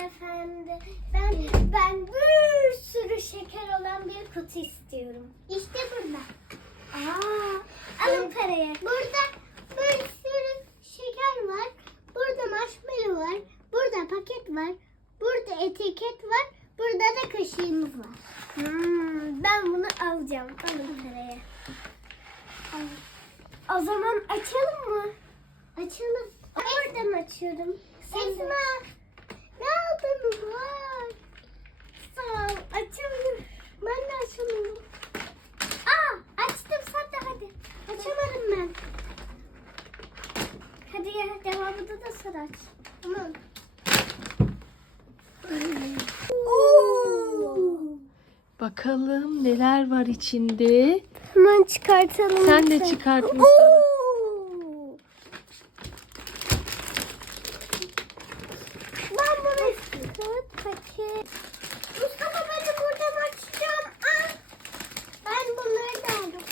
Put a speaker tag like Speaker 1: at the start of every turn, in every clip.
Speaker 1: hanımefendi. Ben bir sürü şeker olan bir kutu istiyorum. İşte burada. Alın parayı. Burada bir sürü şeker var. Burada marshmallow var. Burada paket var. Burada etiket var. Burada da kaşığımız var. Ben bunu alacağım. Alın parayı. O zaman açalım mı? Açalım. Oradan açıyorum. Esma. Ne aldın? Var. Sağ ol. Açalım. Ben de açamıyorum. Açtım sen de hadi. Açamadım ben. Hadi ya devamında da sen aç. Tamam.
Speaker 2: Bakalım neler var içinde.
Speaker 1: Hemen çıkartalım.
Speaker 2: Sen de çıkart Mustafa.
Speaker 1: Ben bunu istiyorum. Paket. Mustafa ben de buradan açacağım. Ben bunları da aldım.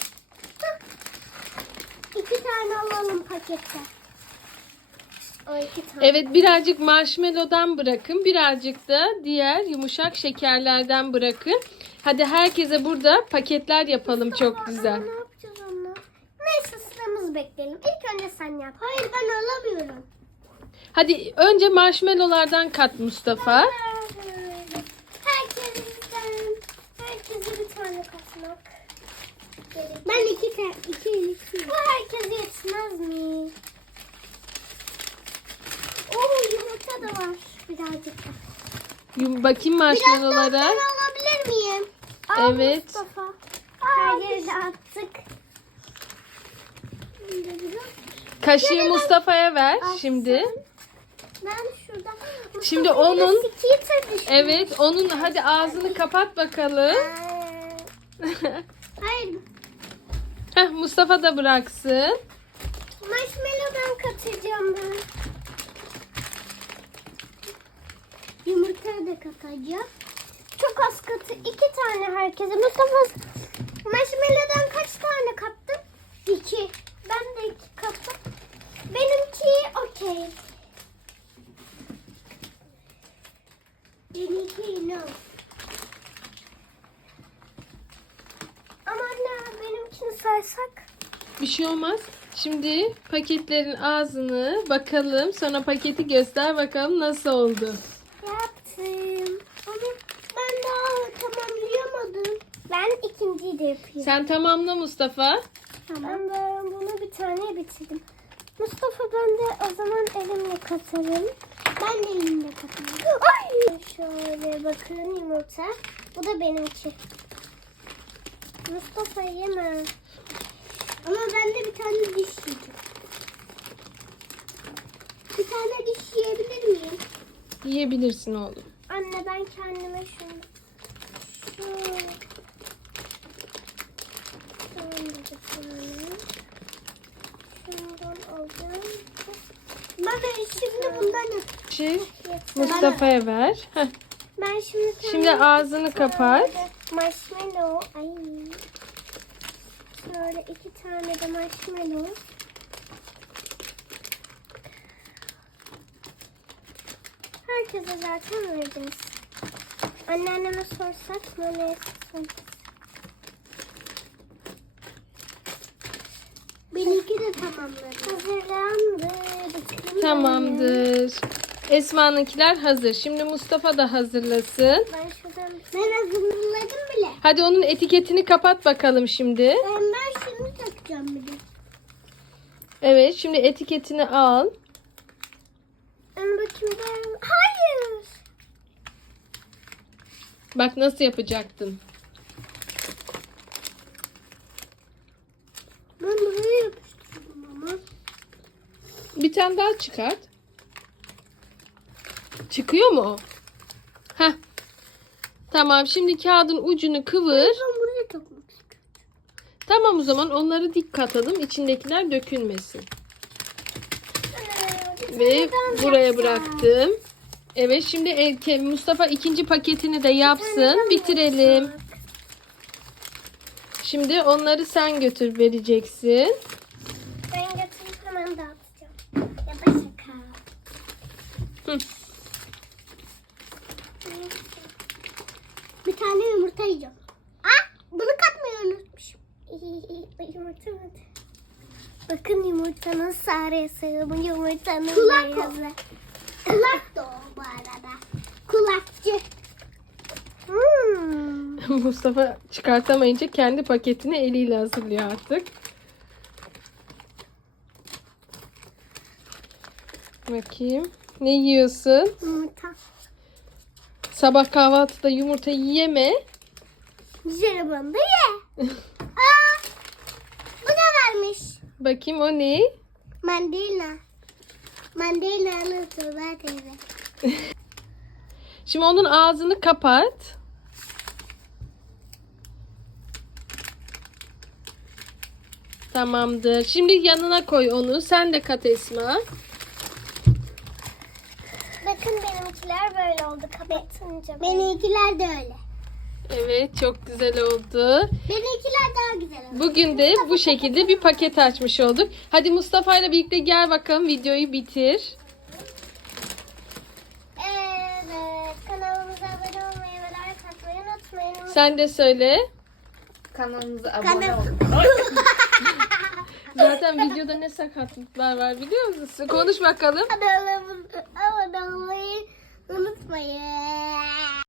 Speaker 1: 2 tane alalım pakette. O 2 tane.
Speaker 2: Evet, birazcık marshmallow'dan bırakın. Birazcık da diğer yumuşak şekerlerden bırakın. Hadi herkese burada paketler yapalım çok güzel.
Speaker 1: Ne yapacağız onunla? Neyse sıramızı bekleyelim. İlk önce sen yap. Hayır ben alamıyorum.
Speaker 2: Hadi önce marshmallow'lardan kat Mustafa.
Speaker 1: Herkese bir tane katmak. Ben 2 tane. Bu herkese yetmez mi? Yumurta da var. Birazcık da.
Speaker 2: Bakayım marshmallow'lara.
Speaker 1: Ben alabilir miyim?
Speaker 2: Evet.
Speaker 1: Mustafa. Her yeri de attık.
Speaker 2: Kaşığı Mustafa'ya ver şimdi.
Speaker 1: Ben şurada.
Speaker 2: Şimdi
Speaker 1: Mustafa,
Speaker 2: onun-
Speaker 1: skitter düşmüş.
Speaker 2: Evet, onun hadi ağzını kapat bakalım.
Speaker 1: Hayır.
Speaker 2: Heh, Mustafa da bıraksın.
Speaker 1: Marshmallow'dan katacağım ben. Yumurtayı da katacağım. Çok az katı. 2 tane herkese. Mustafa marshmallow'dan kaç tane kattın? 2. Ben de 2 kattım. Benimki okey. Benimki no. Ama anne benimkini saysak.
Speaker 2: Bir şey olmaz. Şimdi paketlerin ağzını bakalım. Sonra paketi göster bakalım nasıl oldu.
Speaker 1: Yaptım. Ama ben daha tamamlayamadım. Ben ikinciyi de yapayım.
Speaker 2: Sen tamamla Mustafa.
Speaker 1: Tamam. Ben bunu bir tane bitirdim. Mustafa ben de o zaman elimle katarım. Ben de elimle katarım. Ay! Şöyle bakın yumurta. Bu da benimki. Mustafa yeme. Ama ben de bir tane diş yiyeceğim. Bir tane diş yiyebilir miyim?
Speaker 2: Yiyebilirsin oğlum.
Speaker 1: Anne ben kendime şunu şundan alacağım. Ben şimdi bundan yapayım.
Speaker 2: Şey, Mustafa'ya ver. Heh.
Speaker 1: Ben şimdi
Speaker 2: Şimdi ağzını kapat.
Speaker 1: Marshmallow. Ay. Şöyle 2 tane de marshmallow. Herkese zaten verdiniz. Anneanneme sorsak mı ne? Benimki de tamamladı. Hazırlandı. Bitirdim
Speaker 2: Tamamdır. Esma'nınkiler hazır. Şimdi Mustafa da hazırlasın.
Speaker 1: Ben şuradan... Ben hazırladım bile.
Speaker 2: Hadi onun etiketini kapat bakalım şimdi.
Speaker 1: Ben şunu takacağım bir de.
Speaker 2: Evet, şimdi etiketini al.
Speaker 1: Ben bakayım ben... Hayır.
Speaker 2: Bak nasıl yapacaktın.
Speaker 1: Ben buraya yapıştırdım ama.
Speaker 2: Bir tane daha çıkart. Çıkıyor mu o? Heh. Tamam, şimdi kağıdın ucunu kıvır.
Speaker 1: Ben buraya takmak istiyorum.
Speaker 2: Tamam, o zaman onları dik katalım. İçindekiler dökülmesin. Ve buraya bıraktım. Evet, şimdi Mustafa ikinci paketini de yapsın. Bitirelim. Şimdi onları sen götür vereceksin.
Speaker 1: Ben getirip hemen dağıtacağım. Ya da şaka.
Speaker 2: Hı.
Speaker 1: Bir tane yumurta yiyeceğim. Ah, bunu katmayı unutmuşum. Yumurta mı? Bakın yumurtanın sarısı, bu yumurtanın beyazı. Kulak da o bu arada. Kulakçı.
Speaker 2: Mustafa çıkartamayınca kendi paketini eliyle hazırlıyor artık. Bakayım. Ne yiyorsun?
Speaker 1: Yumurta.
Speaker 2: Sabah kahvaltıda yumurta yeme.
Speaker 1: Jelibon da ye. Aa, bu da vermiş.
Speaker 2: Bakayım o ne?
Speaker 1: Mandalina. Mandalina'nın Tuğba teyze.
Speaker 2: Şimdi onun ağzını kapat. Tamamdır. Şimdi yanına koy onu. Sen de kat Esma.
Speaker 1: Bakın benimkiler böyle oldu kapatınca. Benimkiler de öyle.
Speaker 2: Evet, çok güzel oldu.
Speaker 1: Benimkiler daha güzel oldu.
Speaker 2: Bugün de bu şekilde bir paket açmış olduk. Hadi Mustafa ile birlikte gel bakalım, videoyu bitir.
Speaker 1: Evet, kanalımıza abone olmayı ve like atmayı unutmayın.
Speaker 2: Sen de söyle.
Speaker 3: Kanalımıza abone olun.
Speaker 2: Zaten videoda ne sakatlıklar var biliyor musun? Konuş bakalım.
Speaker 1: Abone olmayı unutmayın.